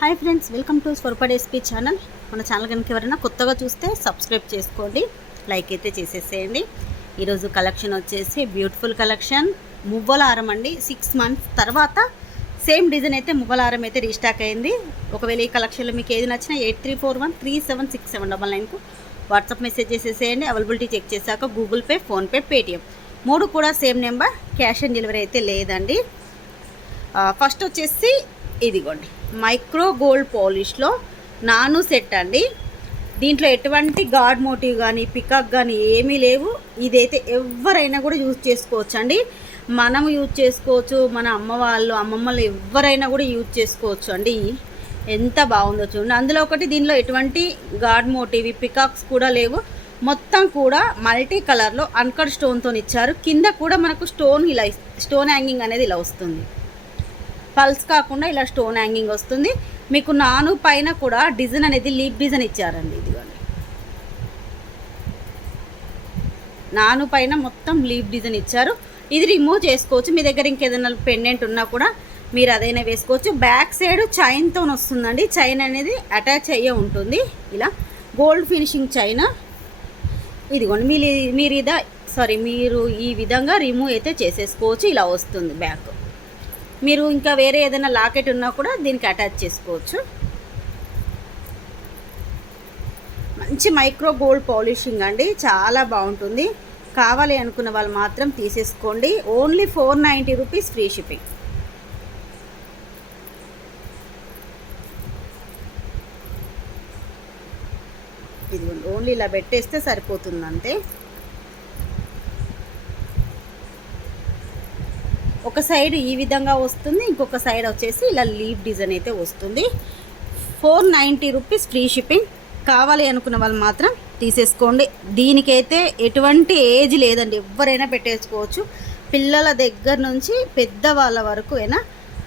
Hi friends, welcome to Swarupa SP channel. మన channel కనుక ఎవరైనా కొత్తగా చూస్తే సబ్స్క్రైబ్ చేసుకోండి, లైక్ అయితే చేసేసేయండి. ఈరోజు కలెక్షన్ వచ్చేసి బ్యూటిఫుల్ కలెక్షన్ మువ్వల హారం అండి. 6 months తర్వాత సేమ్ డిజైన్ అయితే మువ్వల హారం అయితే రీస్టాక్ అయింది. ఒకవేళ ఈ కలెక్షన్లో మీకు ఏది నచ్చినా 8341376799కు వాట్సాప్ మెసేజ్ చేసేసేయండి. అవైలబిలిటీ చెక్ చేశాక గూగుల్ పే, ఫోన్పే, పేటిఎం 3 కూడా same number. Cash on delivery అయితే లేదండి. ఫస్ట్ వచ్చేసి ఇదిగోండి, మైక్రో గోల్డ్ పాలిష్లో నాను సెట్ అండి. దీంట్లో ఎటువంటి గాడ్ మోటివ్ కానీ పికాక్ కానీ ఏమీ లేవు. ఇదైతే ఎవరైనా కూడా యూజ్ చేసుకోవచ్చు అండి. మనం యూజ్ చేసుకోవచ్చు, మన అమ్మమ్మలు ఎవరైనా కూడా యూజ్ చేసుకోవచ్చు అండి. ఎంత బాగుందో చూడండి. అందులో ఒకటి, దీనిలో ఎటువంటి గాడ్ మోటివ్ పికాక్స్ కూడా లేవు. మొత్తం కూడా మల్టీ కలర్లో అన్కట్ స్టోన్తో ఇచ్చారు. కింద కూడా మనకు స్టోన్ హ్యాంగింగ్ అనేది ఇలా వస్తుంది. పల్స్ కాకుండా ఇలా స్టోన్ హ్యాంగింగ్ వస్తుంది. మీకు నాను పైన కూడా డిజైన్ అనేది లీప్ డిజైన్ ఇచ్చారండి. ఇదిగోండి, నాను పైన మొత్తం లీప్ డిజైన్ ఇచ్చారు. ఇది రిమూవ్ చేసుకోవచ్చు. మీ దగ్గర ఇంకేదైనా పెండెంట్ ఉన్నా కూడా మీరు అదైనా వేసుకోవచ్చు. బ్యాక్ సైడ్ చైన్తో వస్తుందండి. చైన్ అనేది అటాచ్ అయ్యే ఉంటుంది. ఇలా గోల్డ్ ఫినిషింగ్ చైన్. ఇదిగోండి, మీరు ఈ విధంగా రిమూవ్ అయితే చేసేసుకోవచ్చు. ఇలా వస్తుంది బ్యాక్. మీరు ఇంకా వేరే ఏదైనా లాకెట్ ఉన్నా కూడా దీనికి అటాచ్ చేసుకోవచ్చు. మంచి మైక్రో గోల్డ్ పాలిషింగ్ అండి, చాలా బాగుంటుంది. కావాలి అనుకున్న వాళ్ళు మాత్రం తీసేసుకోండి. Only 490 rupees free shipping. ఇది ఓన్లీ ఇలా పెట్టేస్తే సరిపోతుంది అంతే. ఒక సైడ్ ఈ విధంగా వస్తుంది, ఇంకొక సైడ్ వచ్చేసి ఇలా లీవ్ డిజైన్ అయితే వస్తుంది. 490 రూపీస్ ఫ్రీ షిప్పింగ్. కావాలి అనుకున్న వాళ్ళు మాత్రం తీసేసుకోండి. దీనికైతే ఎటువంటి ఏజ్ లేదండి, ఎవరైనా పెట్టేసుకోవచ్చు. పిల్లల దగ్గర నుంచి పెద్దవాళ్ళ వరకు అయినా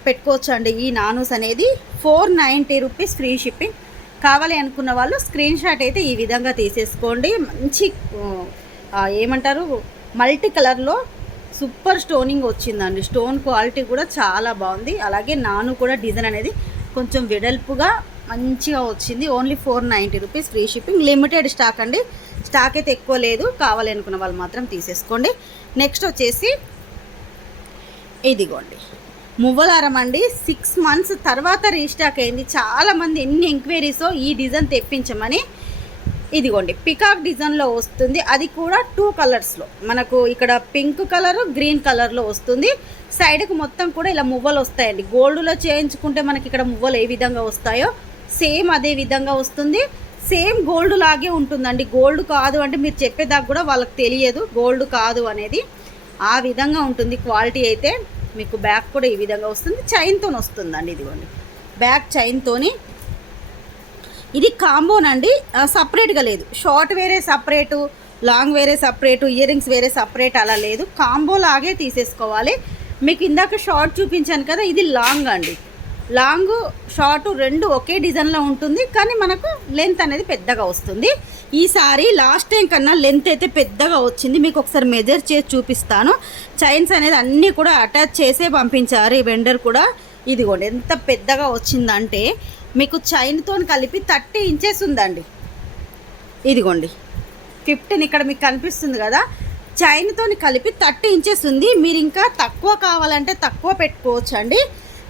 పెట్టుకోవచ్చు అండి. ఈ నానూస్ అనేది 490 రూపీస్ ఫ్రీ షిప్పింగ్. కావాలి అనుకున్న వాళ్ళు స్క్రీన్ షాట్ అయితే ఈ విధంగా తీసేసుకోండి. మంచి ఏమంటారు, మల్టీ కలర్లో సూపర్ స్టోనింగ్ వచ్చిందండి. స్టోన్ క్వాలిటీ కూడా చాలా బాగుంది. అలాగే నాను కూడా డిజైన్ అనేది కొంచెం వెడల్పుగా మంచిగా వచ్చింది. Only 490 rupees free shipping. Limited stock అండి, స్టాక్ అయితే ఎక్కువ లేదు. కావాలి అనుకున్న వాళ్ళు మాత్రం తీసేసుకోండి. నెక్స్ట్ వచ్చేసి ఇదిగోండి, మువ్వలారం అండి. 6 months తర్వాత రీస్టాక్ అయింది. చాలామంది ఎన్ని ఎంక్వైరీసో ఈ డిజైన్ తెప్పించమని. ఇదిగోండి, పికాక్ డిజైన్లో వస్తుంది. అది కూడా 2 కలర్స్లో. మనకు ఇక్కడ పింక్ కలరు, గ్రీన్ కలర్లో వస్తుంది. సైడ్కి మొత్తం కూడా ఇలా మువ్వలు వస్తాయండి. గోల్డ్లో చేయించుకుంటే మనకి ఇక్కడ మువ్వలు ఏ విధంగా వస్తాయో సేమ్ అదే విధంగా వస్తుంది. సేమ్ గోల్డ్ లాగే ఉంటుందండి. గోల్డ్ కాదు అంటే మీరు చెప్పేదాకా కూడా వాళ్ళకి తెలియదు గోల్డ్ కాదు అనేది. ఆ విధంగా ఉంటుంది క్వాలిటీ అయితే. మీకు బ్యాక్ కూడా ఈ విధంగా వస్తుంది. చైన్తో వస్తుందండి. ఇదిగోండి, బ్యాక్ చైన్తోని. ఇది కాంబోనండి, సపరేట్గా లేదు. షార్ట్ వేరే సపరేటు, లాంగ్ వేరే సపరేటు, ఇయర్ రింగ్స్ వేరే సపరేట్ అలా లేదు. కాంబో లాగే తీసేసుకోవాలి. మీకు ఇందాక షార్ట్ చూపించాను కదా, ఇది లాంగ్ అండి. లాంగ్ షార్ట్ రెండు ఒకే డిజైన్లో ఉంటుంది, కానీ మనకు లెంత్ అనేది పెద్దగా వస్తుంది. ఈసారి లాస్ట్ టైం కన్నా లెంత్ అయితే పెద్దగా వచ్చింది. మీకు ఒకసారి మెజర్ చేసి చూపిస్తాను. చైన్స్ అనేది అన్నీ కూడా అటాచ్ చేసే పంపించారు ఈ వెండర్ కూడా. ఇదిగోండి, ఎంత పెద్దగా వచ్చిందంటే మీకు చైన్తో కలిపి 30 inches ఉందండి. ఇదిగోండి 15 ఇక్కడ మీకు కనిపిస్తుంది కదా, చైన్తో కలిపి 30 inches ఉంది. మీరు ఇంకా తక్కువ కావాలంటే తక్కువ పెట్టుకోవచ్చు అండి.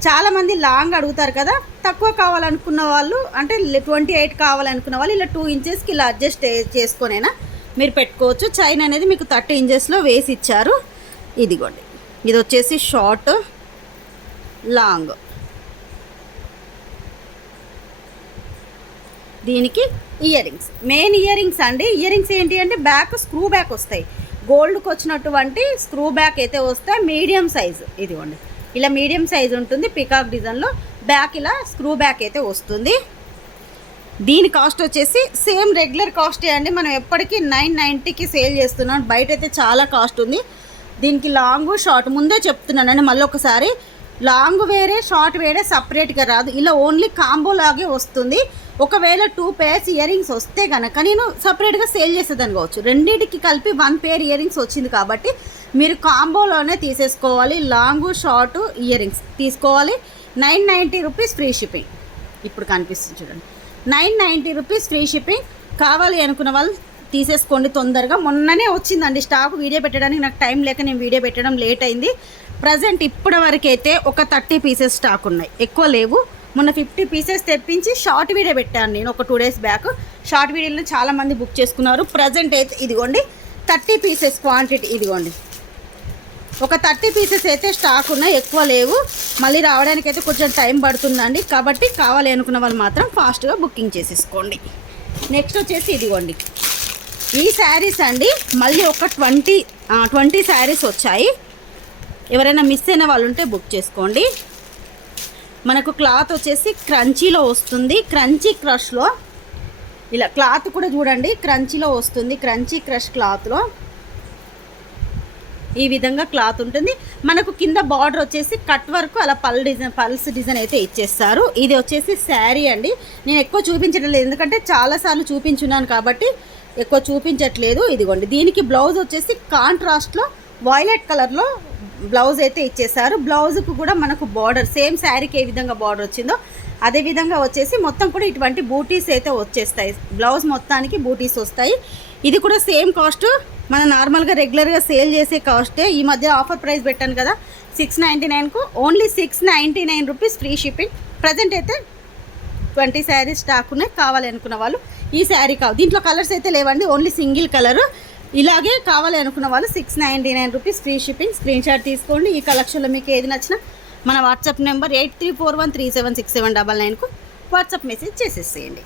చాలామంది లాంగ్ అడుగుతారు కదా, తక్కువ కావాలనుకున్న వాళ్ళు అంటే 28 కావాలనుకున్న వాళ్ళు ఇలా 2 inchesకి ఇలా అడ్జస్ట్ చేసుకొనైనా మీరు పెట్టుకోవచ్చు. చైన్ అనేది మీకు 30 inchesలో వేసి ఇచ్చారు. ఇదిగోండి, ఇది వచ్చేసి షార్ట్, లాంగ్. దీనికి ear rings, main ear rings అండి. ఇయర్ రింగ్స్ ఏంటి అంటే బ్యాక్ స్క్రూ బ్యాక్ వస్తాయి. గోల్డ్కి వచ్చినటువంటి స్క్రూ బ్యాక్ అయితే వస్తాయి. Medium size. ఇదిగోండి, ఇలా మీడియం సైజు ఉంటుంది. పికాక్ డిజైన్లో బ్యాక్ ఇలా స్క్రూ బ్యాక్ అయితే వస్తుంది. దీని కాస్ట్ వచ్చేసి సేమ్ రెగ్యులర్ కాస్టే అండి. మనం ఎప్పటికీ 990కి సేల్ చేస్తున్నాం. బయట అయితే చాలా కాస్ట్ ఉంది. దీనికి లాంగ్ షార్ట్ ముందే చెప్తున్నానండి. మళ్ళీ ఒకసారి, లాంగ్ వేరే షార్ట్ వేరే సపరేట్గా రాదు. ఇలా ఓన్లీ కాంబో లాగే వస్తుంది. ఒకవేళ 2 pairs ఇయర్ రింగ్స్ వస్తే కనుక నేను సపరేట్గా సేల్ చేసేదాన్ని కావచ్చు. రెండింటికి కలిపి 1 pair ఇయర్ రింగ్స్ వచ్చింది కాబట్టి మీరు కాంబోలోనే తీసేసుకోవాలి. లాంగ్ షార్ట్ ఇయర్ రింగ్స్ తీసుకోవాలి. 990 రూపీస్ ఫ్రీ షిప్పింగ్. ఇప్పుడు కనిపిస్తుంది చూడండి. 990 రూపీస్ ఫ్రీ షిప్పింగ్. కావాలి అనుకున్న వాళ్ళు తీసేసుకోండి తొందరగా. మొన్ననే వచ్చిందండి స్టాక్. వీడియో పెట్టడానికి నాకు టైం లేక నేను వీడియో పెట్టడం లేట్ అయింది. ప్రజెంట్ ఇప్పటి వరకు అయితే ఒక 30 పీసెస్ స్టాక్ ఉన్నాయి, ఎక్కువ లేవు. మొన్న 50 పీసెస్ తెప్పించి షార్ట్ వీడియో పెట్టాను నేను ఒక 2 days బ్యాక్. షార్ట్ వీడియోలో చాలామంది బుక్ చేసుకున్నారు. ప్రజెంట్ అయితే ఇదిగోండి 30 పీసెస్ క్వాంటిటీ. ఇదిగోండి ఒక 30 పీసెస్ అయితే స్టాక్ ఉన్నాయి, ఎక్కువ లేవు. మళ్ళీ రావడానికి అయితే కొంచెం టైం పడుతుందండి. కాబట్టి కావాలి అనుకున్న వాళ్ళు మాత్రం ఫాస్ట్గా బుకింగ్ చేసేసుకోండి. నెక్స్ట్ వచ్చేసి ఇదిగోండి ఈ శారీస్ అండి. మళ్ళీ ఒక 20 శారీస్ వచ్చాయి. ఎవరైనా మిస్ అయిన వాళ్ళు ఉంటే బుక్ చేసుకోండి. మనకు క్లాత్ వచ్చేసి క్రంచీలో వస్తుంది, క్రంచీ క్రష్లో. ఇలా క్లాత్ కూడా చూడండి క్రంచీలో వస్తుంది, క్రంచీ క్రష్ క్లాత్లో ఈ విధంగా క్లాత్ ఉంటుంది. మనకు కింద బార్డర్ వచ్చేసి కట్ వర్క్ అలా పల్స్ డిజైన్ అయితే ఇచ్చేస్తారు. ఇది వచ్చేసి శారీ అండి. నేను ఎక్కువ చూపించడం లేదు ఎందుకంటే చాలాసార్లు చూపించున్నాను కాబట్టి ఎక్కువ చూపించట్లేదు. ఇదిగోండి దీనికి బ్లౌజ్ వచ్చేసి కాంట్రాస్ట్లో వైలెట్ కలర్లో బ్లౌజ్ అయితే ఇచ్చేసారు. బ్లౌజ్కు కూడా మనకు బార్డర్ సేమ్ శారీకి ఏ విధంగా బార్డర్ వచ్చిందో అదే విధంగా వచ్చేసి మొత్తం కూడా ఇటువంటి బూటీస్ అయితే వచ్చేస్తాయి. బ్లౌజ్ మొత్తానికి బూటీస్ వస్తాయి. ఇది కూడా సేమ్ కాస్ట్, మన నార్మల్గా రెగ్యులర్గా సేల్ చేసే కాస్టే. ఈ మధ్య ఆఫర్ ప్రైస్ పెట్టాను కదా 699కు only 699 rupees free shipping. Present అయితే 20 శారీస్ స్టాక్ ఉన్నాయి. కావాలి అనుకున్న వాళ్ళు ఈ శారీ దీంట్లో కలర్స్ అయితే లేవండి, ఓన్లీ సింగిల్ కలర్. ఇలాగే కావాలి అనుకున్న వాళ్ళు 699 rupees free shipping. Screen shot తీసుకోండి. ఈ కలెక్షన్లో మీకు ఏది నచ్చినా మన వాట్సాప్ నెంబర్ 8341376799కు వాట్సాప్ మెసేజ్ చేసేసేయండి.